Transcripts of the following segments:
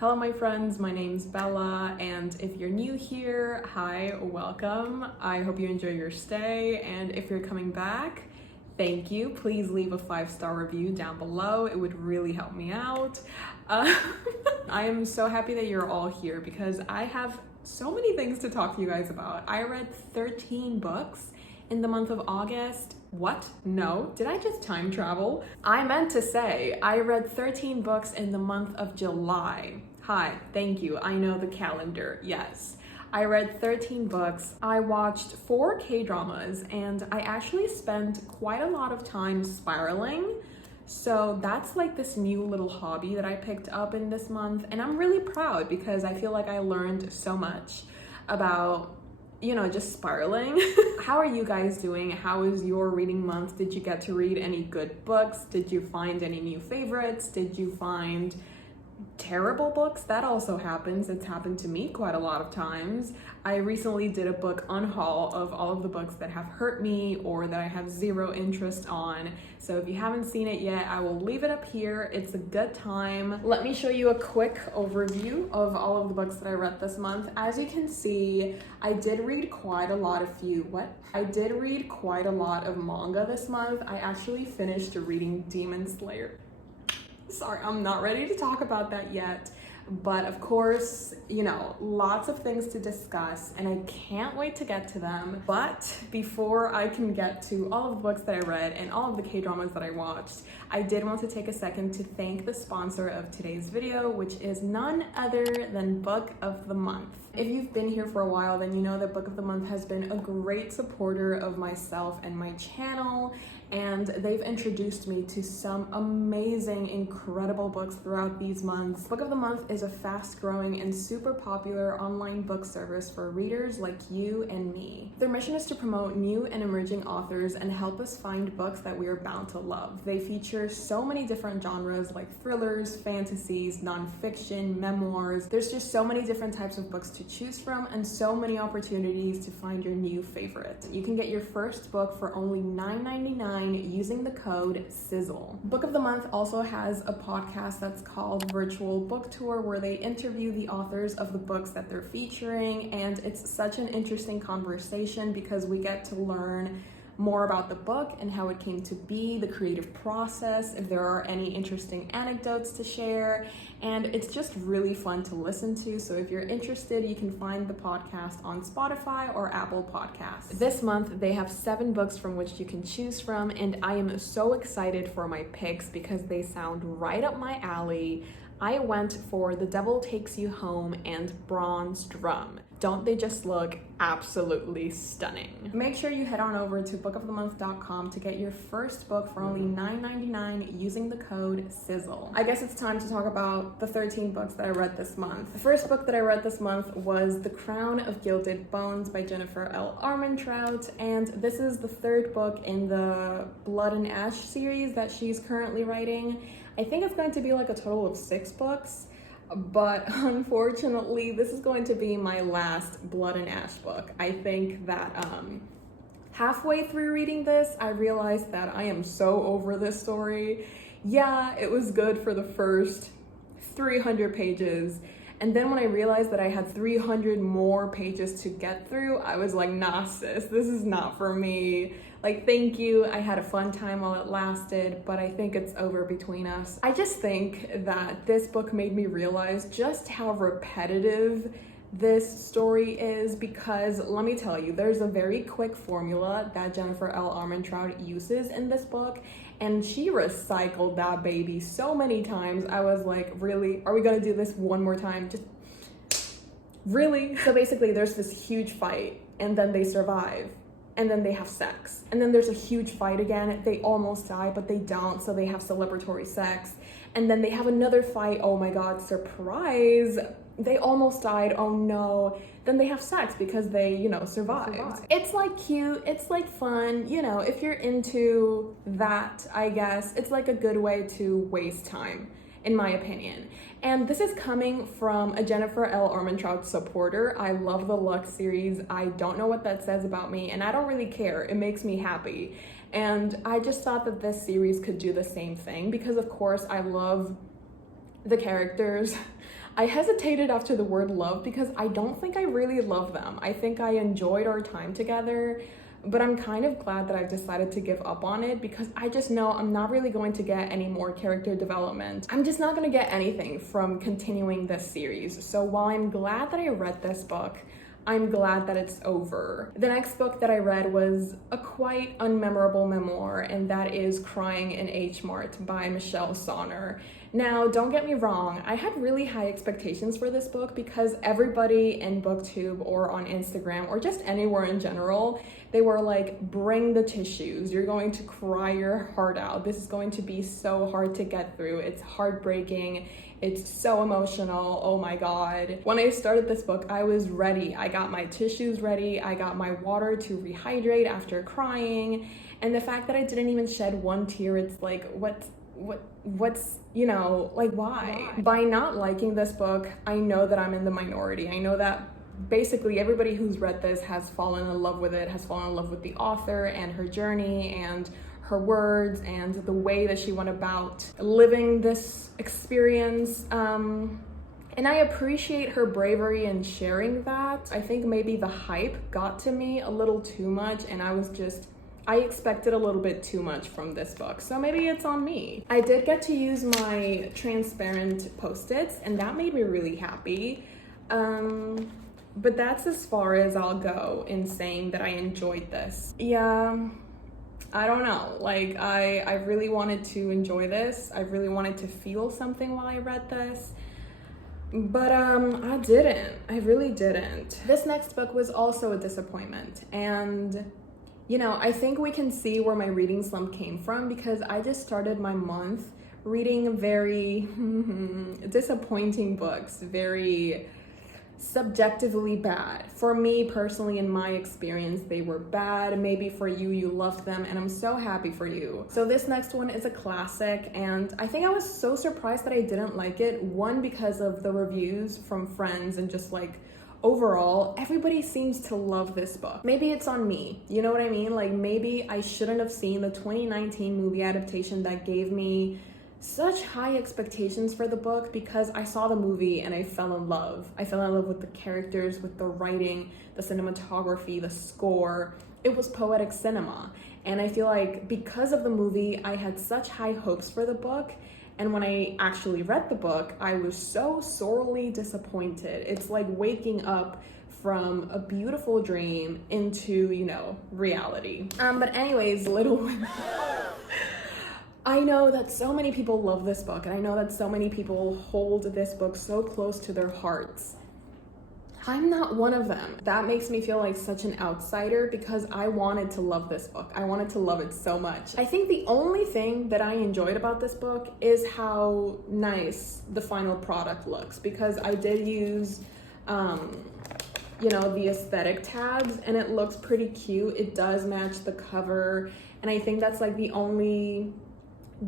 Hello my friends, my name's Bella, and if you're new here, hi, welcome. I hope you enjoy your stay, and if you're coming back, thank you. Please leave a 5-star review down below. It would really help me out. I am so happy that you're all here because I have so many things to talk to you guys about. I read 13 books in the month of August. What? No, did I just time travel? I meant to say I read 13 books in the month of July. Hi, thank you. I know the calendar, yes. I read 13 books. I watched 4 K-dramas and I actually spent quite a lot of time spiraling. So that's like this new little hobby that I picked up in this month, and I'm really proud because I feel like I learned so much about, you know, just spiraling. How are you guys doing? How is your reading month? Did you get to read any good books? Did you find any new favorites? Did you find terrible books? That also happens. It's happened to me quite a lot of times. I recently did a book unhaul of all of the books that have hurt me or that I have zero interest on. So if you haven't seen it yet, I will leave it up here. It's a good time. Let me show you a quick overview of all of the books that I read this month. As you can see, I did read quite a lot of manga this month. I actually finished reading Demon Slayer. Sorry, I'm not ready to talk about that yet, but of course, you know, lots of things to discuss and I can't wait to get to them. But before I can get to all of the books that I read and all of the K-dramas that I watched, I did want to take a second to thank the sponsor of today's video, which is none other than Book of the Month. If you've been here for a while, then you know that Book of the Month has been a great supporter of myself and my channel, and they've introduced me to some amazing, incredible books throughout these months. Book of the Month is a fast-growing and super popular online book service for readers like you and me. Their mission is to promote new and emerging authors and help us find books that we are bound to love. They feature so many different genres like thrillers, fantasies, nonfiction, memoirs. There's just so many different types of books to choose from and so many opportunities to find your new favorite. You can get your first book for only $9.99 using the code SIZZLE. Book of the Month also has a podcast that's called Virtual Book Tour, where they interview the authors of the books that they're featuring, and it's such an interesting conversation because we get to learn more about the book and how it came to be, the creative process, if there are any interesting anecdotes to share, and it's just really fun to listen to. So if you're interested, you can find the podcast on Spotify or Apple Podcasts. This month, they have 7 books from which you can choose from, and I am so excited for my picks because they sound right up my alley. I went for The Devil Takes You Home and Bronze Drum. Don't they just look absolutely stunning? Make sure you head on over to bookofthemonth.com to get your first book for only $9.99 using the code SIZZLE. I guess it's time to talk about the 13 books that I read this month. The first book that I read this month was The Crown of Gilded Bones by Jennifer L. Armentrout, and this is the 3rd book in the Blood and Ash series that she's currently writing. I think it's going to be like a total of 6 books, but unfortunately, this is going to be my last Blood and Ash book. I think that halfway through reading this, I realized that I am so over this story. Yeah, it was good for the first 300 pages. And then when I realized that I had 300 more pages to get through, I was like, nah, sis, this is not for me. Like, thank you. I had a fun time while it lasted, but I think it's over between us. I just think that this book made me realize just how repetitive this story is, because let me tell you, there's a very quick formula that Jennifer L. Armentrout uses in this book, and she recycled that baby so many times. I was like, really? Are we gonna do this one more time? Just really? So basically there's this huge fight and then they survive. And then they have sex. And then there's a huge fight again. They almost die, but they don't, so they have celebratory sex. And then they have another fight. Oh my God, surprise. They almost died. Oh no. Then they have sex because they, you know, survived. It's like cute. It's like fun. You know, if you're into that, I guess, it's like a good way to waste time, in my opinion. And this is coming from a Jennifer L. Armentrout supporter. I love the Luck series. I don't know what that says about me, and I don't really care. It makes me happy. And I just thought that this series could do the same thing because, of course, I love the characters. I hesitated after the word love because I don't think I really love them. I think I enjoyed our time together, but I'm kind of glad that I've decided to give up on it because I just know I'm not really going to get any more character development. I'm just not going to get anything from continuing this series. So while I'm glad that I read this book, I'm glad that it's over. The next book that I read was a quite unmemorable memoir, and that is Crying in H Mart by Michelle Sonner. Now, don't get me wrong, I had really high expectations for this book because everybody in booktube or on Instagram or just anywhere in general, they were like, bring the tissues, you're going to cry your heart out, this is going to be so hard to get through, it's heartbreaking, it's so emotional, oh my god. When I started this book, I was ready. I got my tissues ready, I got my water to rehydrate after crying, and the fact that I didn't even shed one tear, it's like, what's, you know, like why? By not liking this book, I know that I'm in the minority. I know that basically everybody who's read this has fallen in love with it, has fallen in love with the author and her journey and her words and the way that she went about living this experience. And I appreciate her bravery in sharing that. I think maybe the hype got to me a little too much, and I expected a little bit too much from this book, so maybe it's on me. I did get to use my transparent Post-its, and that made me really happy. But that's as far as I'll go in saying that I enjoyed this. Yeah, I don't know, like I really wanted to enjoy this. I really wanted to feel something while I read this. But I didn't. I really didn't. This next book was also a disappointment, and you know, I think we can see where my reading slump came from because I just started my month reading very disappointing books, very subjectively bad. For me personally, in my experience, they were bad. Maybe for you, you loved them, and I'm so happy for you. So this next one is a classic, and I think I was so surprised that I didn't like it. One, because of the reviews from friends and just like overall, everybody seems to love this book. Maybe it's on me, you know what I mean? Like maybe I shouldn't have seen the 2019 movie adaptation that gave me such high expectations for the book because I saw the movie and I fell in love. I fell in love with the characters, with the writing, the cinematography, the score. It was poetic cinema. And I feel like because of the movie, I had such high hopes for the book. And when I actually read the book, I was so sorely disappointed. It's like waking up from a beautiful dream into, you know, reality. But anyways, Little Women. I know that so many people love this book, and I know that so many people hold this book so close to their hearts. I'm not one of them. That makes me feel like such an outsider because I wanted to love this book. I wanted to love it so much. I think the only thing that I enjoyed about this book is how nice the final product looks because I did use, you know, the aesthetic tabs, and it looks pretty cute. It does match the cover, and I think that's like the only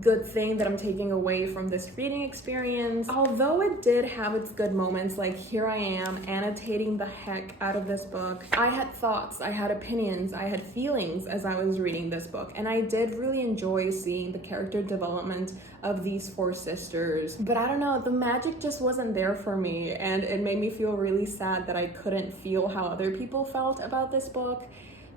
good thing that I'm taking away from this reading experience. Although it did have its good moments, like here I am annotating the heck out of this book. I had thoughts, I had opinions, I had feelings as I was reading this book, and I did really enjoy seeing the character development of these four sisters. But I don't know, the magic just wasn't there for me, and it made me feel really sad that I couldn't feel how other people felt about this book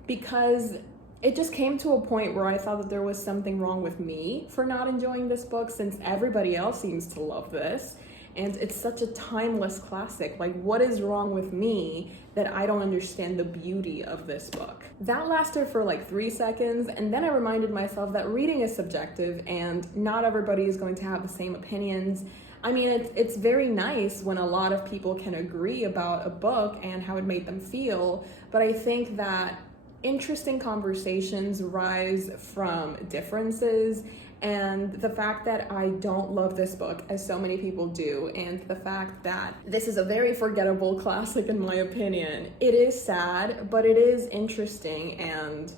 because it just came to a point where I thought that there was something wrong with me for not enjoying this book since everybody else seems to love this. And it's such a timeless classic. Like, what is wrong with me that I don't understand the beauty of this book? That lasted for like 3 seconds, and then I reminded myself that reading is subjective and not everybody is going to have the same opinions. I mean, it's very nice when a lot of people can agree about a book and how it made them feel, but I think that interesting conversations rise from differences, and the fact that I don't love this book as so many people do, and the fact that this is a very forgettable classic in my opinion, it is sad, but it is interesting, and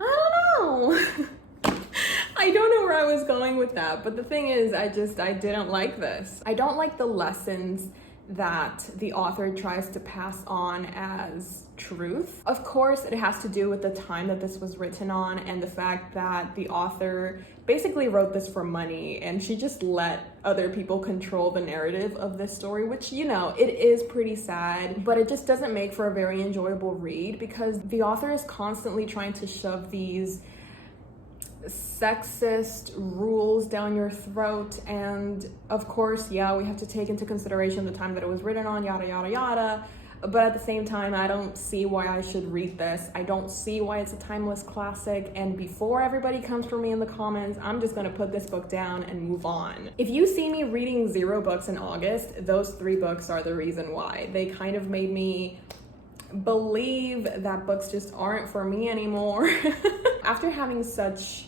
I don't know. I don't know where I was going with that, but the thing is, I didn't like this. I don't like the lessons that the author tries to pass on as truth. Of course, it has to do with the time that this was written on and the fact that the author basically wrote this for money and she just let other people control the narrative of this story, which, you know, it is pretty sad, but it just doesn't make for a very enjoyable read because the author is constantly trying to shove these sexist rules down your throat. And of course, yeah, we have to take into consideration the time that it was written on, yada yada yada, but at the same time, I don't see why I should read this. I don't see why it's a timeless classic, and before everybody comes for me in the comments, I'm just gonna put this book down and move on. If you see me reading 0 books in August, those 3 books are the reason why. They kind of made me believe that books just aren't for me anymore. After having such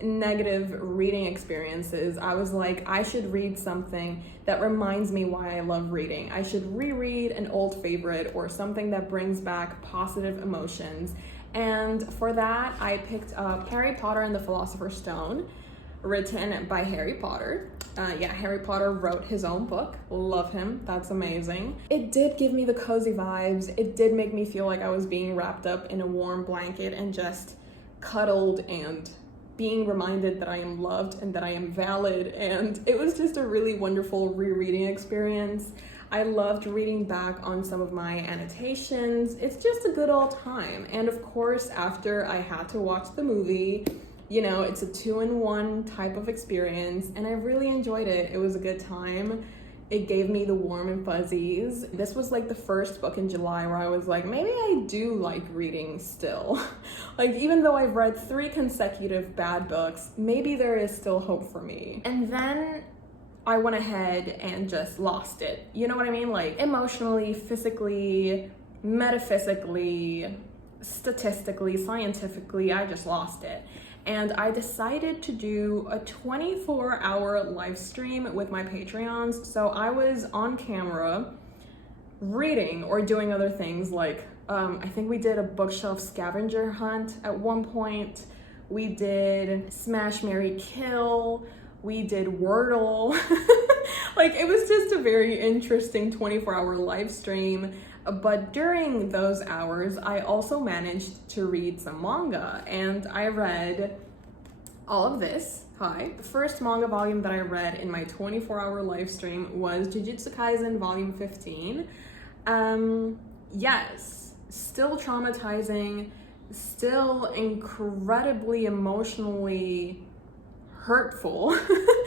negative reading experiences, I was like, I should read something that reminds me why I love reading. I should reread an old favorite or something that brings back positive emotions. And for that, I picked up Harry Potter and the Philosopher's Stone, written by Harry Potter. Harry Potter wrote his own book. Love him. That's amazing. It did give me the cozy vibes. It did make me feel like I was being wrapped up in a warm blanket and just cuddled and being reminded that I am loved and that I am valid, and it was just a really wonderful rereading experience. I loved reading back on some of my annotations. It's just a good old time. And of course, after I had to watch the movie, you know, it's a 2-in-1 type of experience, and I really enjoyed it. It was a good time. It gave me the warm and fuzzies. This was like the first book in July where I was like, maybe I do like reading still. Like, even though I've read 3 consecutive bad books, maybe there is still hope for me. And then I went ahead and just lost it. You know what I mean? Like, emotionally, physically, metaphysically, statistically, scientifically, I just lost it. And I decided to do a 24-hour live stream with my Patreons. So I was on camera reading or doing other things like, I think we did a bookshelf scavenger hunt at one point. We did Smash, Marry, Kill. We did Wordle. Like, it was just a very interesting 24-hour live stream. But during those hours, I also managed to read some manga, and I read all of this. The first manga volume that I read in my 24-hour live stream was Jujutsu Kaisen Volume 15. Yes, still traumatizing, still incredibly emotionally hurtful.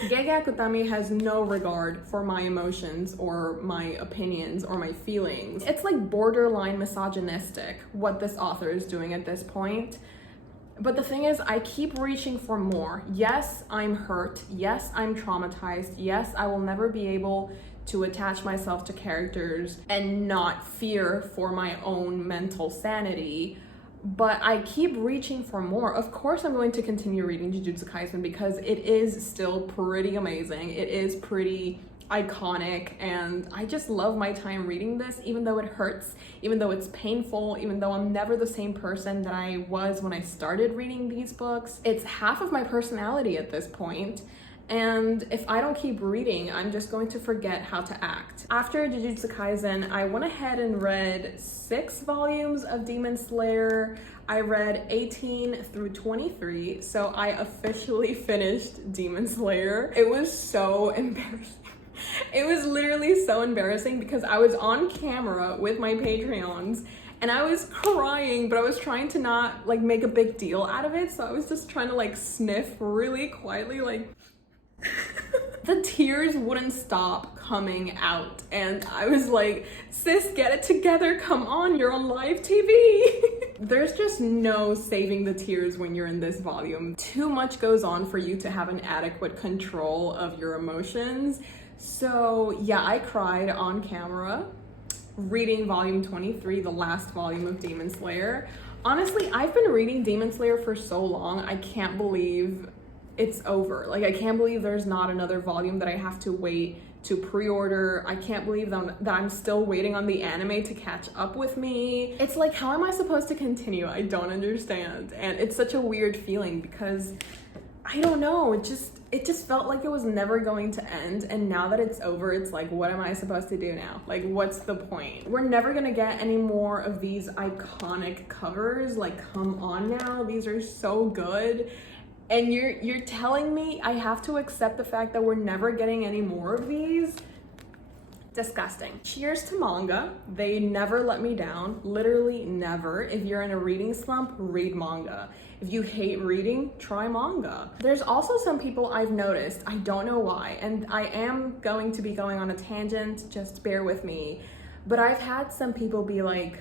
Gege Akutami has no regard for my emotions or my opinions or my feelings. It's like borderline misogynistic what this author is doing at this point. But the thing is, I keep reaching for more. Yes, I'm hurt. Yes, I'm traumatized. Yes, I will never be able to attach myself to characters and not fear for my own mental sanity. But I keep reaching for more. Of course, I'm going to continue reading Jujutsu Kaisen because it is still pretty amazing. It is pretty iconic, and I just love my time reading this, even though it hurts, even though it's painful, even though I'm never the same person that I was when I started reading these books. It's half of my personality at this point. And if I don't keep reading, I'm just going to forget how to act. After Jujutsu Kaisen, I went ahead and read 6 volumes of Demon Slayer. I read 18 through 23, so I officially finished Demon Slayer. It was so embarrassing. It was literally so embarrassing because I was on camera with my Patreons and I was crying, but I was trying to not like make a big deal out of it. So I was just trying to like sniff really quietly, like the tears wouldn't stop coming out, and I was like, sis, get it together, come on, you're on live TV. There's just no saving the tears when you're in this volume. Too much goes on for you to have an adequate control of your emotions. So yeah, I cried on camera reading volume 23, the last volume of Demon Slayer. Honestly, I've been reading Demon Slayer for so long, I can't believe it's over. Like, I can't believe there's not another volume that I have to wait to pre-order. I can't believe that I'm still waiting on the anime to catch up with me. It's like, how am I supposed to continue? I don't understand. And it's such a weird feeling because I don't know, it just felt like it was never going to end. And now that it's over, it's like, what am I supposed to do now? Like, what's the point? We're never gonna get any more of these iconic covers. Like, come on now, these are so good. And you're telling me I have to accept the fact that we're never getting any more of these? Disgusting. Cheers to manga. They never let me down, literally never. If you're in a reading slump, read manga. If you hate reading, try manga. There's also some people I've noticed, I don't know why, and I am going to be going on a tangent, just bear with me, but I've had some people be like,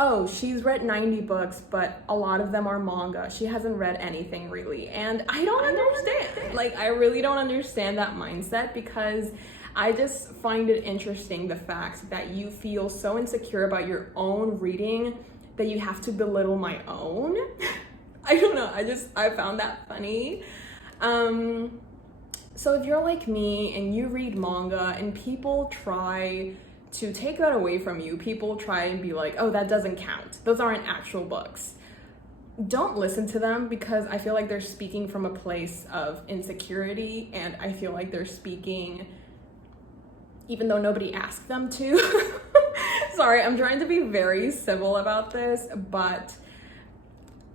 oh, she's read 90 books, but a lot of them are manga. She hasn't read anything really. And I don't understand. Like, I really don't understand that mindset, because I just find it interesting, the fact that you feel so insecure about your own reading that you have to belittle my own. I don't know, I found that funny. So if you're like me and you read manga and people try to take that away from you, people try and be like, oh, that doesn't count, those aren't actual books, don't listen to them, because I feel like they're speaking from a place of insecurity, and I feel like they're speaking even though nobody asked them to. Sorry, I'm trying to be very civil about this, but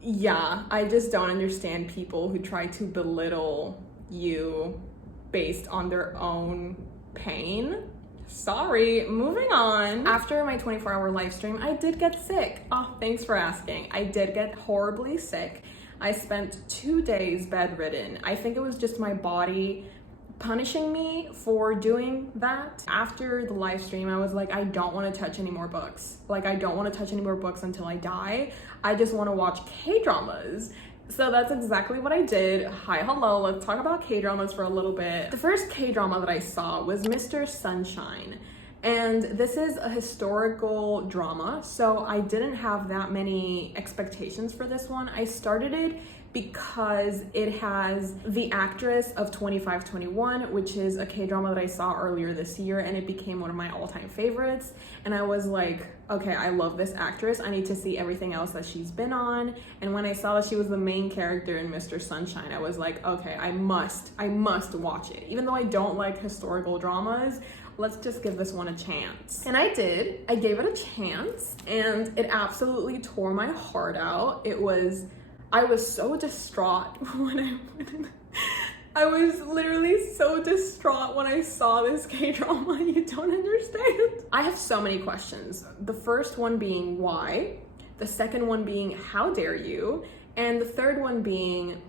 yeah, I just don't understand people who try to belittle you based on their own pain. Sorry, moving on. After my 24-hour live stream, I did get sick. Oh, thanks for asking. I did get horribly sick. I spent 2 days bedridden. I think it was just my body punishing me for doing that. After the live stream, I was like, I don't want to touch any more books. Like, I don't want to touch any more books until I die. I just want to watch K-dramas. So that's exactly what I did. Hi, hello, let's talk about K-dramas for a little bit. The first K-drama that I saw was Mr. Sunshine. And this is a historical drama, so I didn't have that many expectations for this one. I started it because it has the actress of 2521, which is a K-drama that I saw earlier this year, and it became one of my all-time favorites. And I was like, okay, I love this actress. I need to see everything else that she's been on. And when I saw that she was the main character in Mr. Sunshine, I was like, okay, I must watch it. Even though I don't like historical dramas, let's just give this one a chance. And I did. I gave it a chance, and it absolutely tore my heart out. I was so distraught when I was literally so distraught when I saw this K-drama. You don't understand. I have so many questions. The first one being why, the second one being how dare you, and the third one being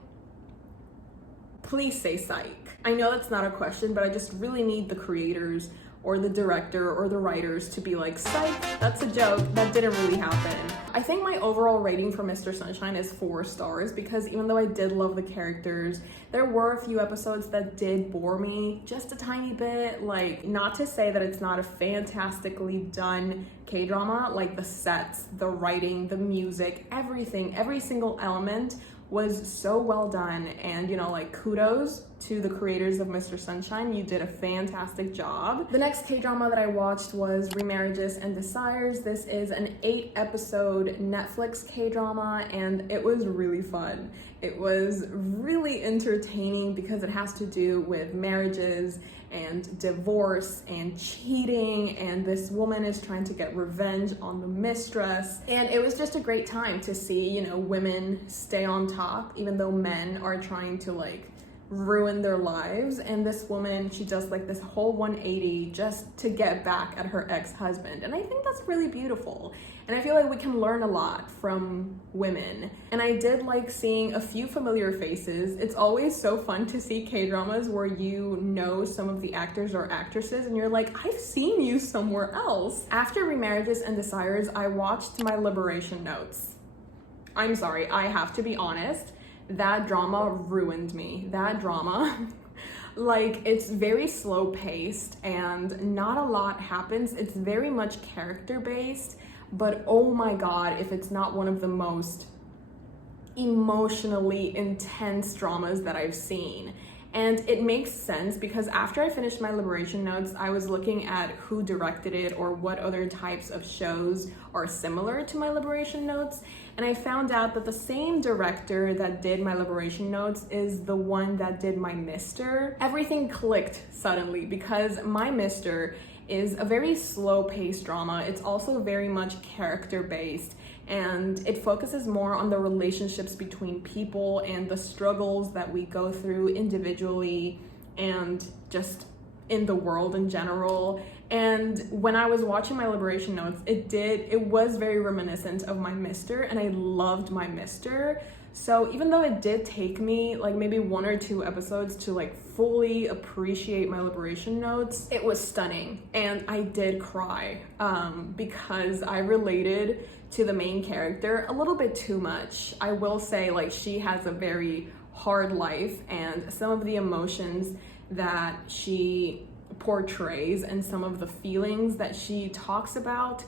please say psych. I know that's not a question, but I just really need the creators or the director or the writers to be like, psych, that's a joke, that didn't really happen. I think my overall rating for Mr. Sunshine is 4 stars, because even though I did love the characters, there were a few episodes that did bore me just a tiny bit. Like, not to say that it's not a fantastically done K-drama, like the sets, the writing, the music, everything, every single element was so well done, and you know, like, kudos to the creators of Mr. Sunshine. You did a fantastic job. The next K-drama that I watched was Remarriages and Desires. This is an 8-episode Netflix K-drama, and it was really fun. It was really entertaining because it has to do with marriages and divorce and cheating, and this woman is trying to get revenge on the mistress. And it was just a great time to see, you know, women stay on top even though men are trying to like ruin their lives. And this woman, she does like this whole 180 just to get back at her ex-husband, and I think that's really beautiful. And I feel like we can learn a lot from women. And I did like seeing a few familiar faces. It's always so fun to see K-dramas where you know some of the actors or actresses and you're like, I've seen you somewhere else. After Remarriages and Desires, I watched My Liberation Notes. I'm sorry, I have to be honest. That drama ruined me. That drama. Like, it's very slow paced and not a lot happens. It's very much character based. But oh my god, if it's not one of the most emotionally intense dramas that I've seen. And it makes sense because after I finished my liberation notes, I was looking at who directed it or what other types of shows are similar to my liberation notes. And I found out that the same director that did my liberation notes is the one that did my Mister. Everything clicked suddenly because my Mister is a very slow-paced drama. It's also very much character-based, and it focuses more on the relationships between people and the struggles that we go through individually and just in the world in general. And when I was watching my liberation notes, it was very reminiscent of my Mister, and I loved my Mister. So even though it did take me like maybe 1 or 2 episodes to like fully appreciate my liberation notes, it was stunning. And I did cry because I related to the main character a little bit too much. I will say, like, she has a very hard life, and some of the emotions that she portrays and some of the feelings that she talks about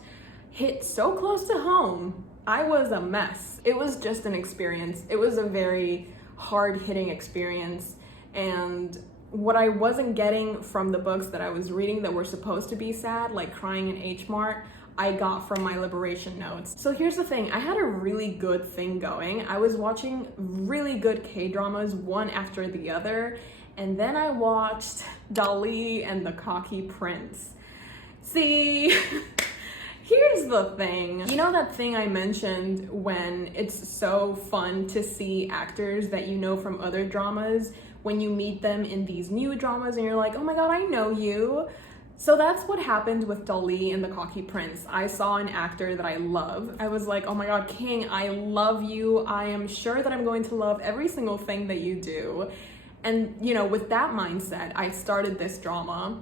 hit so close to home. I was a mess. It was just an experience. It was a very hard-hitting experience, and what I wasn't getting from the books that I was reading that were supposed to be sad, like crying in H Mart, I got from my liberation notes. So here's the thing, I had a really good thing going. I was watching really good K-dramas one after the other, and then I watched Dali and the Cocky Prince. See, here's the thing. You know that thing I mentioned when it's so fun to see actors that you know from other dramas, when you meet them in these new dramas and you're like, oh my god, I know you. So that's what happened with Dali and the Cocky Prince. I saw an actor that I love. I was like, oh my god, King, I love you. I am sure that I'm going to love every single thing that you do. And, you know, with that mindset, I started this drama.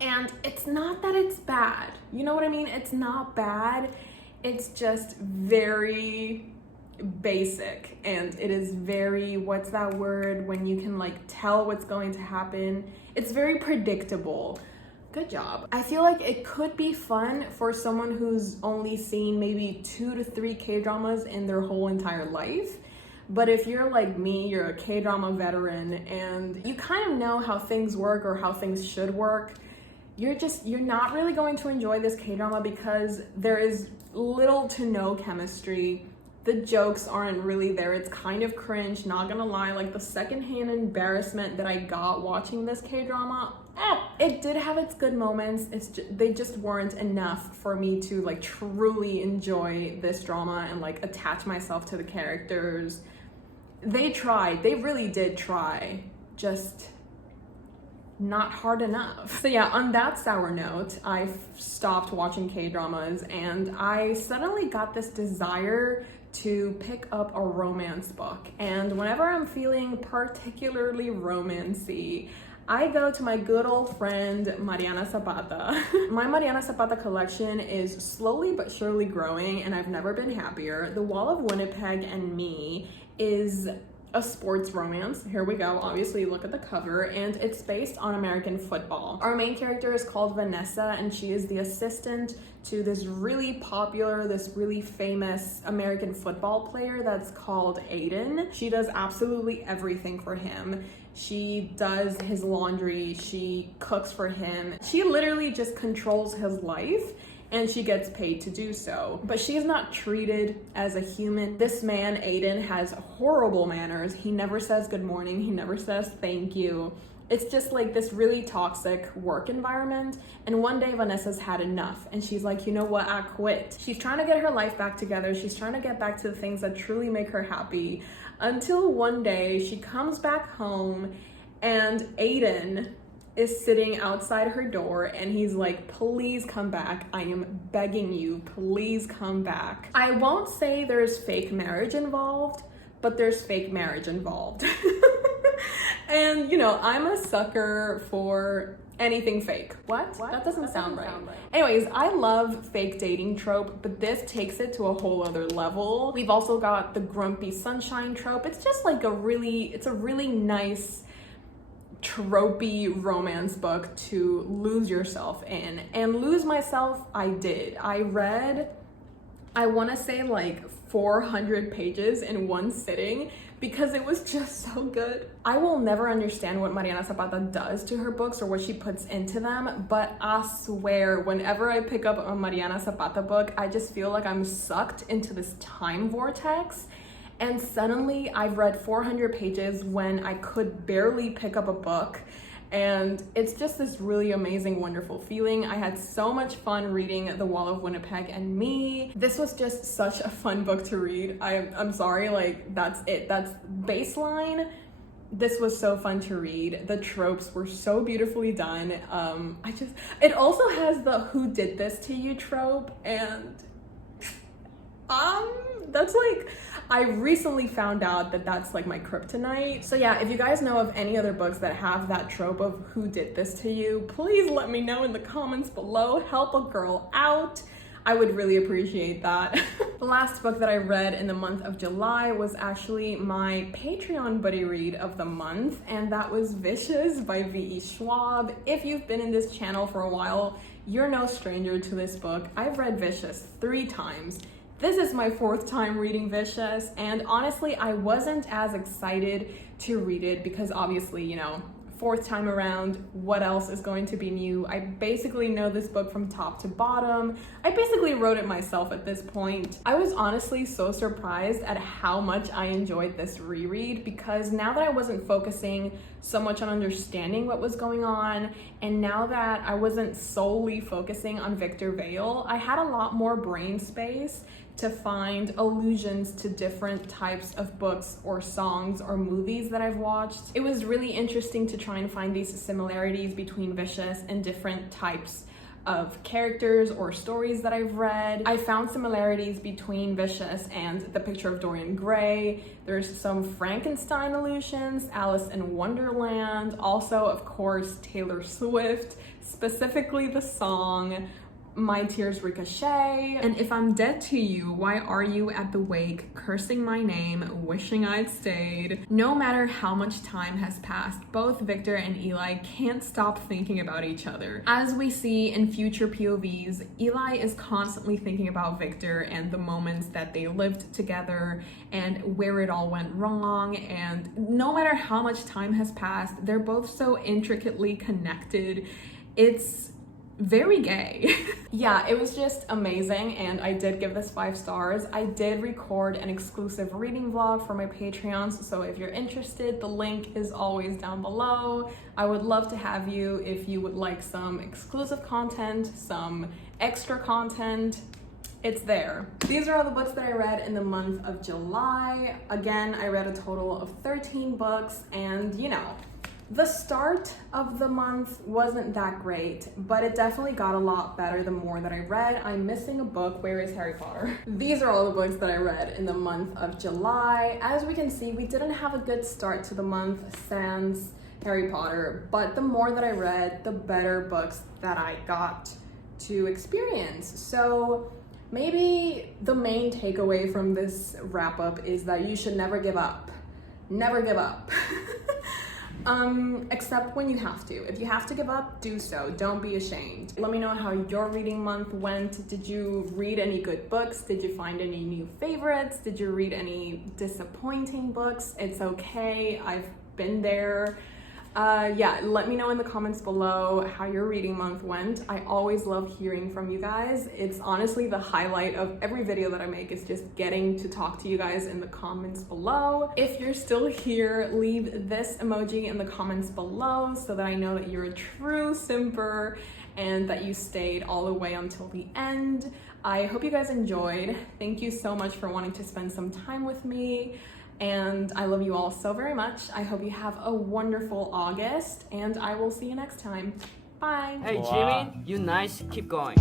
And it's not that it's bad. You know what I mean? It's not bad. It's just very basic. And it is very, what's that word? When you can like tell what's going to happen. It's very predictable. Good job. I feel like it could be fun for someone who's only seen maybe 2 to 3 K-dramas in their whole entire life. But if you're like me, you're a K-drama veteran and you kind of know how things work or how things should work, you're not really going to enjoy this K-drama because there is little to no chemistry. The jokes aren't really there. It's kind of cringe, not gonna lie. Like, the secondhand embarrassment that I got watching this K-drama, it did have its good moments. They just weren't enough for me to like truly enjoy this drama and like attach myself to the characters. They tried, they really did try, just not hard enough. So yeah, on that sour note, I stopped watching K-dramas and I suddenly got this desire to pick up a romance book. And whenever I'm feeling particularly romancy, I go to my good old friend Mariana Zapata. My Mariana Zapata collection is slowly but surely growing and I've never been happier. The Wall of Winnipeg and Me is a sports romance. Here we go. Obviously, look at the cover, and it's based on American football. Our main character is called Vanessa, and she is the assistant to this really popular, this really famous American football player that's called Aiden. She does absolutely everything for him. She does his laundry, she cooks for him. She literally just controls his life, and she gets paid to do so. But she is not treated as a human. This man, Aiden, has horrible manners. He never says good morning, he never says thank you. It's just like this really toxic work environment. And one day Vanessa's had enough and she's like, you know what, I quit. She's trying to get her life back together. She's trying to get back to the things that truly make her happy. Until one day she comes back home and Aiden is sitting outside her door and he's like, please come back. I am begging you, please come back. I won't say there's fake marriage involved, but there's fake marriage involved. And you know, I'm a sucker for anything fake. What? That doesn't sound right. Anyways, I love fake dating trope, but this takes it to a whole other level. We've also got the grumpy sunshine trope. It's just like it's a really nice tropey romance book to lose yourself in. And lose myself, I did. I read, I want to say like 400 pages in one sitting because it was just so good. I will never understand what Mariana Zapata does to her books or what she puts into them, but I swear whenever I pick up a Mariana Zapata book, I just feel like I'm sucked into this time vortex. And suddenly I've read 400 pages when I could barely pick up a book. And it's just this really amazing, wonderful feeling. I had so much fun reading The Wall of Winnipeg and Me. This was just such a fun book to read. I'm sorry, like that's it. That's baseline. This was so fun to read. The tropes were so beautifully done. It also has the "who did this to you" trope, and that's like, I recently found out that that's like my kryptonite. So yeah, if you guys know of any other books that have that trope of "who did this to you," please let me know in the comments below. Help a girl out. I would really appreciate that. The last book that I read in the month of July was actually my Patreon buddy read of the month, and that was Vicious by V.E. Schwab. If you've been in this channel for a while, you're no stranger to this book. I've read Vicious 3 times. This is my 4th time reading Vicious, and honestly, I wasn't as excited to read it because obviously, you know, 4th time around, what else is going to be new? I basically know this book from top to bottom. I basically wrote it myself at this point. I was honestly so surprised at how much I enjoyed this reread, because now that I wasn't focusing so much on understanding what was going on, and now that I wasn't solely focusing on Victor Vale, I had a lot more brain space to find allusions to different types of books or songs or movies that I've watched. It was really interesting to try and find these similarities between Vicious and different types of characters or stories that I've read. I found similarities between Vicious and The Picture of Dorian Gray. There's some Frankenstein allusions, Alice in Wonderland, also of course Taylor Swift, specifically the song My Tears Ricochet. And if I'm dead to you, why are you at the wake, cursing my name, wishing I'd stayed? No matter how much time has passed, both Victor and Eli can't stop thinking about each other. As we see in future POVs, Eli is constantly thinking about Victor and the moments that they lived together and where it all went wrong. And no matter how much time has passed, they're both so intricately connected. It's very gay. Yeah, it was just amazing, and I did give this 5 stars. I did record an exclusive reading vlog for my Patreons, so if you're interested, the link is always down below. I would love to have you if you would like some exclusive content, some extra content. It's there. These are all the books that I read in the month of July. Again, I read a total of 13 books, and you know, the start of the month wasn't that great, but it definitely got a lot better the more that I read. I'm missing a book. Where is Harry Potter? These are all the books that I read in the month of July. As we can see, we didn't have a good start to the month sans Harry Potter, but the more that I read, the better books that I got to experience. So maybe the main takeaway from this wrap up is that you should never give up. Never give up. Except when you have to. If you have to give up, do so. Don't be ashamed. Let me know how your reading month went. Did you read any good books? Did you find any new favorites? Did you read any disappointing books? It's okay. I've been there. Yeah, let me know in the comments below how your reading month went. I always love hearing from you guys. It's honestly the highlight of every video that I make, is just getting to talk to you guys in the comments below. If you're still here, leave this emoji in the comments below so that I know that you're a true simper and that you stayed all the way until the end. I hope you guys enjoyed. Thank you so much for wanting to spend some time with me. And I love you all so very much. I hope you have a wonderful August, and I will see you next time. Bye. Hey Jimmy, you nice. Keep going.